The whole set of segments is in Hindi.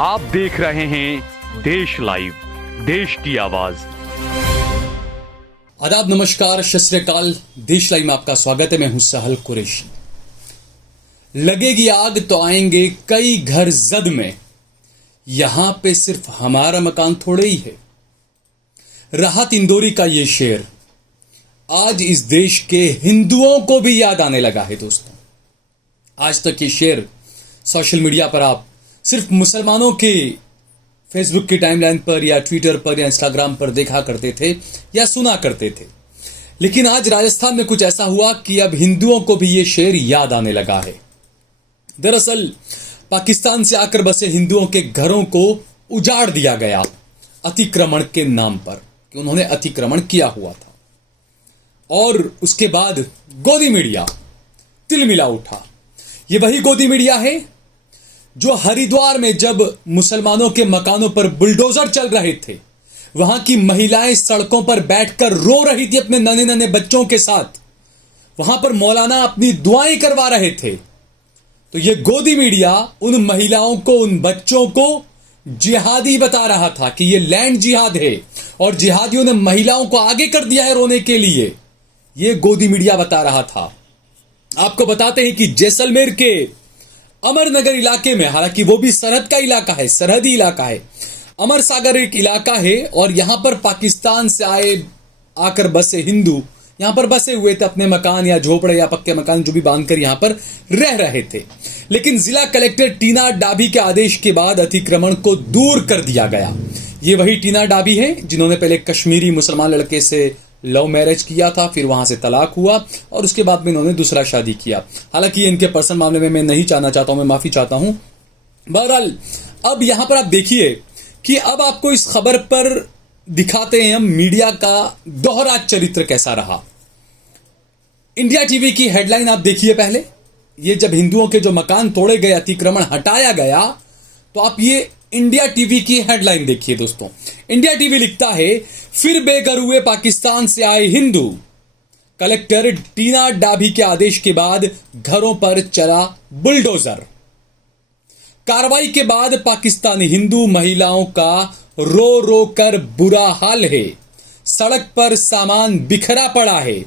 आप देख रहे हैं देश लाइव, देश की आवाज। आदाब, नमस्कार, सत श्री अकाल। देश लाइव में आपका स्वागत है। मैं हूं सहल कुरैशी। लगेगी आग तो आएंगे कई घर जद में, यहां पे सिर्फ हमारा मकान थोड़े ही है। राहत इंदौरी का ये शेर आज इस देश के हिंदुओं को भी याद आने लगा है। दोस्तों, आज तक ये शेर सोशल मीडिया पर आप सिर्फ मुसलमानों के फेसबुक की टाइमलाइन पर या ट्विटर पर या इंस्टाग्राम पर देखा करते थे या सुना करते थे, लेकिन आज राजस्थान में कुछ ऐसा हुआ कि अब हिंदुओं को भी ये शेर याद आने लगा है। दरअसल पाकिस्तान से आकर बसे हिंदुओं के घरों को उजाड़ दिया गया अतिक्रमण के नाम पर, कि उन्होंने अतिक्रमण किया हुआ था। और उसके बाद गोदी मीडिया तिलमिला उठा। ये वही गोदी मीडिया है जो हरिद्वार में जब मुसलमानों के मकानों पर बुलडोजर चल रहे थे, वहां की महिलाएं सड़कों पर बैठकर रो रही थी अपने नन्हे नन्हे बच्चों के साथ। वहां पर मौलाना अपनी दुआएं करवा रहे थे। तो ये गोदी मीडिया उन महिलाओं को, उन बच्चों को जिहादी बता रहा था कि ये लैंड जिहाद है और जिहादियों ने महिलाओं को आगे कर दिया है रोने के लिए। ये गोदी मीडिया बता रहा था। आपको बताते हैं कि जैसलमेर के अमरनगर इलाके में, हालांकि वो भी सरहद का इलाका है, सरहदी इलाका है, अमर सागर एक इलाका है, और यहां पर पाकिस्तान से आकर बसे हिंदू यहां पर बसे हुए थे। अपने मकान या झोपड़े या पक्के मकान जो भी बांधकर यहां पर रह रहे थे। लेकिन जिला कलेक्टर टीना डाबी के आदेश के बाद अतिक्रमण को दूर कर दिया गया। ये वही टीना डाबी है जिन्होंने पहले कश्मीरी मुसलमान लड़के से लव मैरिज किया था, फिर वहां से तलाक हुआ और उसके बाद में इन्होंने दूसरा शादी किया। हालांकि इनके पर्सनल मामले में मैं नहीं जानना चाहता हूं, मैं माफी चाहता हूं। बहरहाल अब यहां पर आप देखिए कि अब आपको इस खबर पर दिखाते हैं हम मीडिया का दोहरा चरित्र कैसा रहा। इंडिया टीवी की हेडलाइन आप देखिए पहले। ये जब हिंदुओं के जो मकान तोड़े गए, अतिक्रमण हटाया गया, तो आप ये इंडिया टीवी की हेडलाइन देखिए। दोस्तों, इंडिया टीवी लिखता है, फिर बेघर हुए पाकिस्तान से आए हिंदू, कलेक्टर टीना डाबी के आदेश के बाद घरों पर चला बुलडोजर। कार्रवाई के बाद पाकिस्तानी हिंदू महिलाओं का रो रो कर बुरा हाल है। सड़क पर सामान बिखरा पड़ा है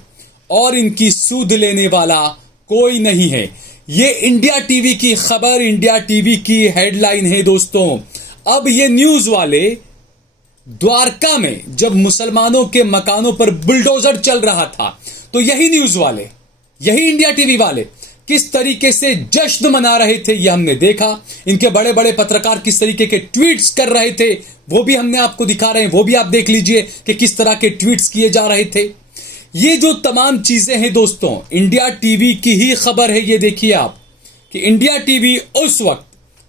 और इनकी सूद लेने वाला कोई नहीं है। ये इंडिया टीवी की खबर, इंडिया टीवी की हेडलाइन है। दोस्तों, अब ये न्यूज वाले द्वारका में जब मुसलमानों के मकानों पर बुलडोजर चल रहा था, तो यही न्यूज वाले, यही इंडिया टीवी वाले किस तरीके से जश्न मना रहे थे, यह हमने देखा। इनके बड़े बड़े पत्रकार किस तरीके के ट्वीट्स कर रहे थे, वो भी हमने आपको दिखा रहे हैं। वो भी आप देख लीजिए कि किस तरह के ट्वीट्स किए जा रहे थे। ये जो तमाम चीजें हैं दोस्तों, इंडिया टीवी की ही खबर है। ये देखिए आप कि इंडिया टीवी उस वक्त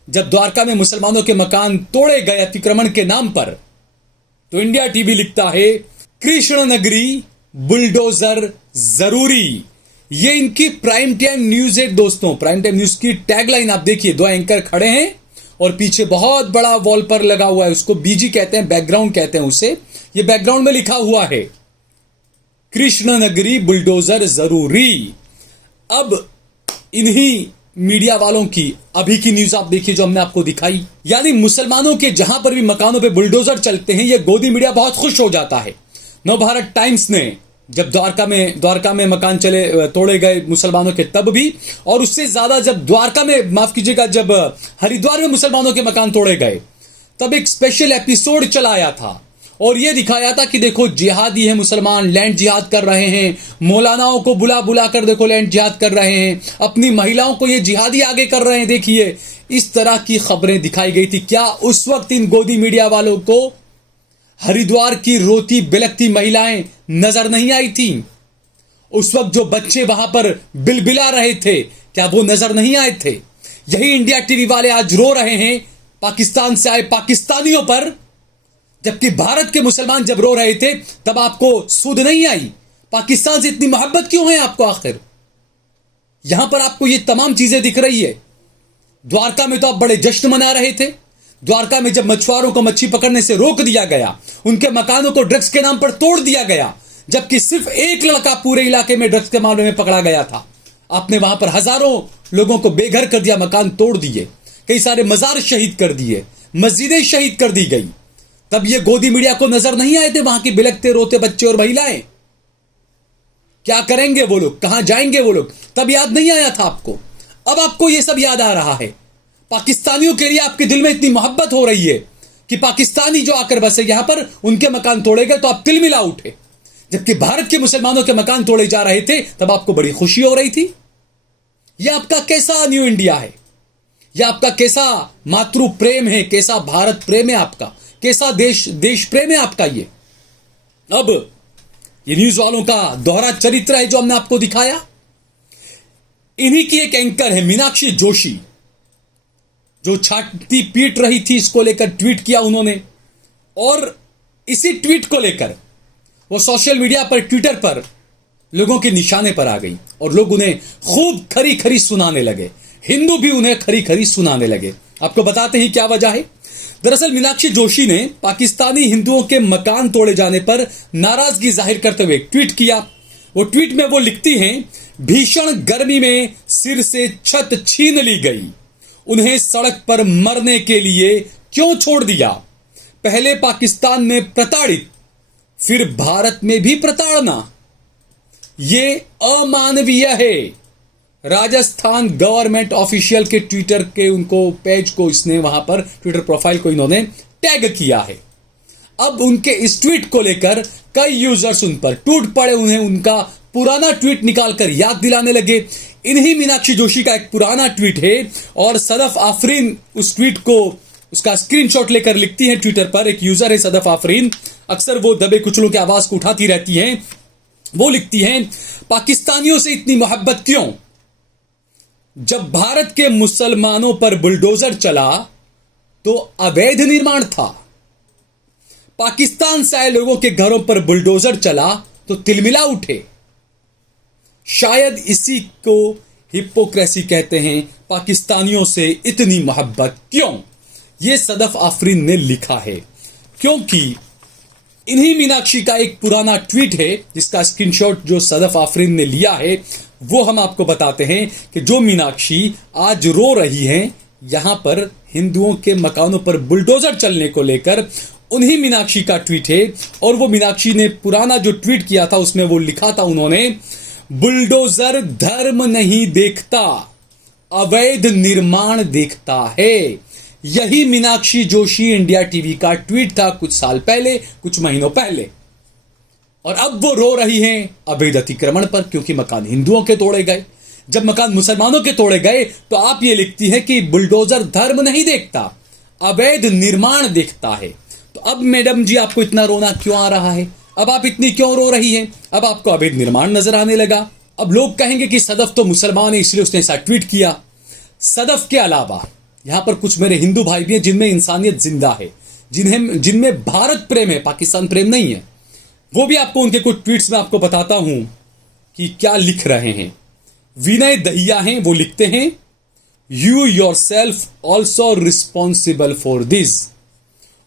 जब द्वारका में मुसलमानों के मकान तोड़े गए अतिक्रमण के नाम पर, तो इंडिया टीवी लिखता है, कृष्ण नगरी बुलडोजर जरूरी। ये इनकी प्राइम टाइम न्यूज है। दोस्तों, प्राइम टाइम न्यूज की टैगलाइन आप देखिए। दो एंकर खड़े हैं और पीछे बहुत बड़ा वॉल पर लगा हुआ है, उसको बीजी कहते हैं, बैकग्राउंड कहते हैं उसे। ये बैकग्राउंड में लिखा हुआ है, कृष्ण नगरी बुलडोजर जरूरी। अब इन्हीं मीडिया वालों की अभी की न्यूज आप देखिए जो हमने आपको दिखाई। यानी मुसलमानों के जहां पर भी मकानों पे बुलडोजर चलते हैं, ये गोदी मीडिया बहुत खुश हो जाता है। नवभारत टाइम्स ने जब द्वारका में मकान तोड़े गए मुसलमानों के, तब भी, और उससे ज्यादा जब द्वारका में, माफ कीजिएगा, जब हरिद्वार में मुसलमानों के मकान तोड़े गए, तब एक स्पेशल एपिसोड चलाया था और यह दिखाया था कि देखो जिहादी है मुसलमान, लैंड जिहाद कर रहे हैं, मौलानाओं को बुला बुला कर देखो लैंड जिहाद कर रहे हैं, अपनी महिलाओं को ये जिहादी आगे कर रहे हैं, देखिए। इस तरह की खबरें दिखाई गई थी। क्या उस वक्त इन गोदी मीडिया वालों को हरिद्वार की रोती बिलखती महिलाएं नजर नहीं आई थी? उस वक्त जो बच्चे वहां पर बिलबिला रहे थे, क्या वो नजर नहीं आए थे? यही इंडिया टीवी वाले आज रो रहे हैं पाकिस्तान से आए पाकिस्तानियों पर, जबकि भारत के मुसलमान जब रो रहे थे तब आपको सूद नहीं आई। पाकिस्तान से इतनी मोहब्बत क्यों है आपको आखिर? यहां पर आपको ये तमाम चीजें दिख रही है। द्वारका में तो आप बड़े जश्न मना रहे थे। द्वारका में जब मछुआरों को मच्छी पकड़ने से रोक दिया गया, उनके मकानों को ड्रग्स के नाम पर तोड़ दिया गया, जबकि सिर्फ एक लड़का पूरे इलाके में ड्रग्स के मामले में पकड़ा गया था, आपने वहां पर हजारों लोगों को बेघर कर दिया, मकान तोड़ दिए, कई सारे मजार शहीद कर दिए, मस्जिदें शहीद कर दी गई, तब ये गोदी मीडिया को नजर नहीं आए थे वहां के बिलखते रोते बच्चे और महिलाएं? क्या करेंगे वो लोग, कहां जाएंगे वो लोग? तब याद नहीं आया था आपको? अब आपको ये सब याद आ रहा है। पाकिस्तानियों के लिए आपके दिल में इतनी मोहब्बत हो रही है कि पाकिस्तानी जो आकर बसे यहां पर, उनके मकान तोड़े गए तो आप तिलमिला उठे, जबकि भारत के मुसलमानों के मकान तोड़े जा रहे थे तब आपको बड़ी खुशी हो रही थी। यह आपका कैसा न्यू इंडिया है? यह आपका कैसा मातृ प्रेम है? कैसा भारत प्रेम है आपका? कैसा देश प्रेम है आपका? अब ये न्यूज वालों का दोहरा चरित्र है जो हमने आपको दिखाया। इन्हीं की एक एंकर है मीनाक्षी जोशी, जो छाती पीट रही थी, इसको लेकर ट्वीट किया उन्होंने, और इसी ट्वीट को लेकर वो सोशल मीडिया पर, ट्विटर पर लोगों के निशाने पर आ गई और लोग उन्हें खूब खरी खरी सुनाने लगे। हिंदू भी उन्हें खरी खरी सुनाने लगे। आपको बताते ही क्या वजह है। दरअसल मीनाक्षी जोशी ने पाकिस्तानी हिंदुओं के मकान तोड़े जाने पर नाराजगी जाहिर करते हुए ट्वीट किया। वो ट्वीट में वो लिखती हैं, भीषण गर्मी में सिर से छत छीन ली गई, उन्हें सड़क पर मरने के लिए क्यों छोड़ दिया? पहले पाकिस्तान में प्रताड़ित, फिर भारत में भी प्रताड़ना, ये अमानवीय है। राजस्थान गवर्नमेंट ऑफिशियल के ट्विटर के उनको पेज को, इसने वहां पर ट्विटर प्रोफाइल को इन्होंने टैग किया है। अब उनके इस ट्वीट को लेकर कई यूजर्स उन पर टूट पड़े, उन्हें उनका पुराना ट्वीट निकालकर याद दिलाने लगे। इन्हीं मीनाक्षी जोशी का एक पुराना ट्वीट है और सदफ आफरीन उस ट्वीट को, उसका स्क्रीनशॉट लेकर लिखती हैं ट्विटर पर। एक यूजर है सदफ आफरीन, अक्सर वो दबे कुचलों की आवाज को उठाती रहती हैं। वो लिखती हैं, पाकिस्तानियों से इतनी मोहब्बत क्यों? जब भारत के मुसलमानों पर बुलडोजर चला तो अवैध निर्माण था, पाकिस्तान से आए लोगों के घरों पर बुलडोजर चला तो तिलमिला उठे। शायद इसी को हिपोक्रेसी कहते हैं। पाकिस्तानियों से इतनी मोहब्बत क्यों? यह सदफ आफरीन ने लिखा है, क्योंकि इन्हीं मीनाक्षी का एक पुराना ट्वीट है जिसका स्क्रीनशॉट जो सदफ आफरीन ने लिया है, वो हम आपको बताते हैं कि जो मीनाक्षी आज रो रही हैं यहां पर हिंदुओं के मकानों पर बुलडोजर चलने को लेकर, उन्हीं मीनाक्षी का ट्वीट है। और वो मीनाक्षी ने पुराना जो ट्वीट किया था उसमें वो लिखा था उन्होंने, बुलडोजर धर्म नहीं देखता, अवैध निर्माण देखता है। यही मीनाक्षी जोशी इंडिया टीवी का ट्वीट था कुछ साल पहले, कुछ महीनों पहले। और अब वो रो रही हैं अवैध अतिक्रमण पर, क्योंकि मकान हिंदुओं के तोड़े गए। जब मकान मुसलमानों के तोड़े गए तो आप ये लिखती है कि बुलडोजर धर्म नहीं देखता, अवैध निर्माण देखता है। तो अब मैडम जी आपको इतना रोना क्यों आ रहा है? अब आप इतनी क्यों रो रही हैं? अब आपको अवैध निर्माण नजर आने लगा। अब लोग कहेंगे कि सदफ तो मुसलमान है इसलिए उसने ऐसा ट्वीट किया। सदफ के अलावा यहां पर कुछ मेरे हिंदू भाई भी हैं जिनमें इंसानियत जिंदा है, जिनमें भारत प्रेम है, पाकिस्तान प्रेम नहीं है। वो भी आपको उनके कुछ ट्वीट्स में आपको बताता हूं कि क्या लिख रहे हैं। विनय दहिया हैं, वो लिखते हैं, you your self also responsible for this.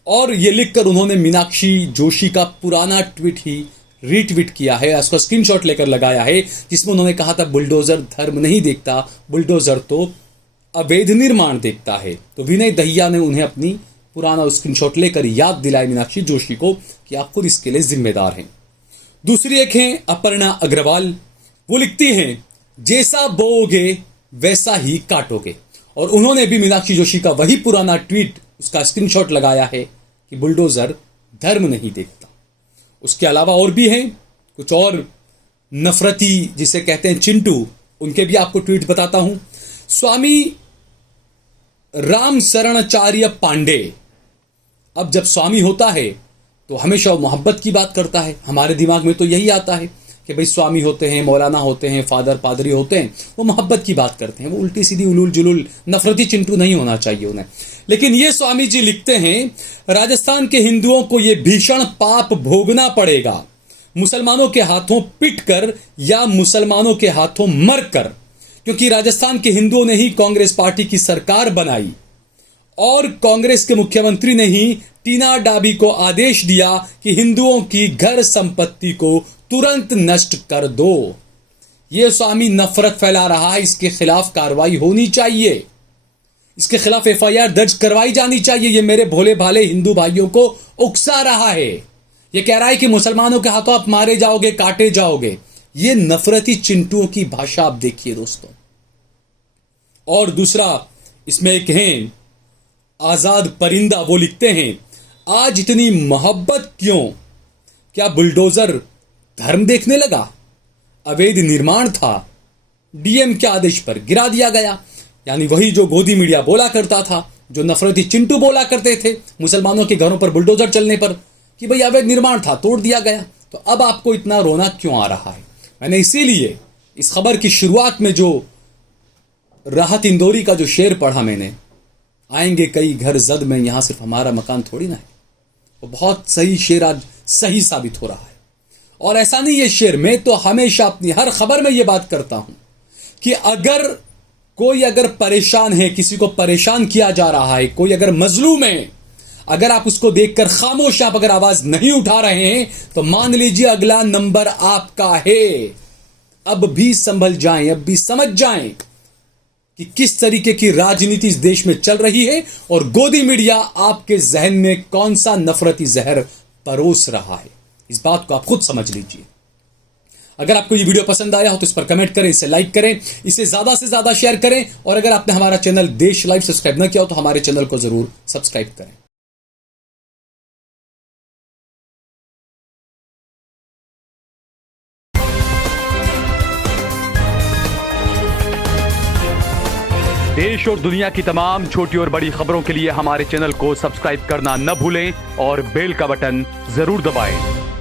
और ये लिखकर उन्होंने मीनाक्षी जोशी का पुराना ट्वीट ही रीट्वीट किया है, उसका स्क्रीनशॉट लेकर लगाया है, जिसमें उन्होंने कहा था बुलडोजर धर्म नहीं देखता, बुलडोजर तो अवैध निर्माण देखता है। तो विनय दहिया ने उन्हें अपनी पुराना स्क्रीनशॉट लेकर याद दिलाया मीनाक्षी जोशी को कि आप खुद इसके लिए जिम्मेदार हैं। दूसरी एक हैं अपर्णा अग्रवाल, वो लिखती हैं, जैसा बोओगे वैसा ही काटोगे। और उन्होंने भी मीनाक्षी जोशी का वही पुराना ट्वीट, उसका स्क्रीनशॉट लगाया है कि बुलडोजर धर्म नहीं देखता। उसके अलावा और भी हैं कुछ और नफरती जिसे कहते हैं चिंटू, उनके भी आपको ट्वीट बताता हूं। स्वामी राम शरणाचार्य पांडे, अब जब स्वामी होता है तो हमेशा मोहब्बत की बात करता है। हमारे दिमाग में तो यही आता है कि भाई स्वामी होते हैं, मौलाना होते हैं, फादर पादरी होते हैं, वो मोहब्बत की बात करते हैं, वो उल्टी सीधी उलूल जुलूल नफरती चिंटू नहीं होना चाहिए उन्हें। लेकिन ये स्वामी जी लिखते हैं, राजस्थान के हिंदुओं को ये भीषण पाप भोगना पड़ेगा, मुसलमानों के हाथों पिटकर या मुसलमानों के हाथों मरकर, क्योंकि राजस्थान के हिंदुओं ने ही कांग्रेस पार्टी की सरकार बनाई और कांग्रेस के मुख्यमंत्री ने ही टीना डाबी को आदेश दिया कि हिंदुओं की घर संपत्ति को तुरंत नष्ट कर दो। यह स्वामी नफरत फैला रहा है, इसके खिलाफ कार्रवाई होनी चाहिए। इसके खिलाफ एफआईआर दर्ज करवाई जानी चाहिए। ये मेरे भोले भाले हिंदू भाइयों को उकसा रहा है। ये कह रहा है कि मुसलमानों के हाथों आप मारे जाओगे, काटे जाओगे। ये नफरती चिंटुओं की भाषा आप देखिए दोस्तों। और दूसरा, इसमें एक हैं आजाद परिंदा, वो लिखते हैं, आज इतनी मोहब्बत क्यों? क्या बुलडोजर धर्म देखने लगा? अवैध निर्माण था, डीएम के आदेश पर गिरा दिया गया। यानी वही जो गोदी मीडिया बोला करता था, जो नफरती चिंटू बोला करते थे मुसलमानों के घरों पर बुलडोजर चलने पर कि भाई अवैध निर्माण था, तोड़ दिया गया। तो अब आपको इतना रोना क्यों आ रहा है? मैंने इसीलिए इस खबर की शुरुआत में जो राहत इंदौरी का जो शेर पढ़ा मैंने, आएंगे कई घर जद में, यहां सिर्फ हमारा मकान थोड़ी ना है, वो बहुत सही शेर आज सही साबित हो रहा है। और ऐसा नहीं ये शेर, मैं तो हमेशा अपनी हर खबर में ये बात करता हूं कि अगर कोई परेशान है, किसी को परेशान किया जा रहा है, कोई अगर मजलूम है, अगर आप उसको देखकर खामोश, आप अगर आवाज नहीं उठा रहे हैं, तो मान लीजिए अगला नंबर आपका है। अब भी संभल जाएं, अब भी समझ जाएं कि किस तरीके की राजनीति इस देश में चल रही है और गोदी मीडिया आपके जहन में कौन सा नफरती जहर परोस रहा है। इस बात को आप खुद समझ लीजिए। अगर आपको ये वीडियो पसंद आया हो तो इस पर कमेंट करें, इसे लाइक करें, इसे ज्यादा से ज्यादा शेयर करें। और अगर आपने हमारा चैनल देश लाइव सब्सक्राइब न किया हो तो हमारे चैनल को जरूर सब्सक्राइब करें। देश और दुनिया की तमाम छोटी और बड़ी खबरों के लिए हमारे चैनल को सब्सक्राइब करना न भूलें और बेल का बटन जरूर दबाएं।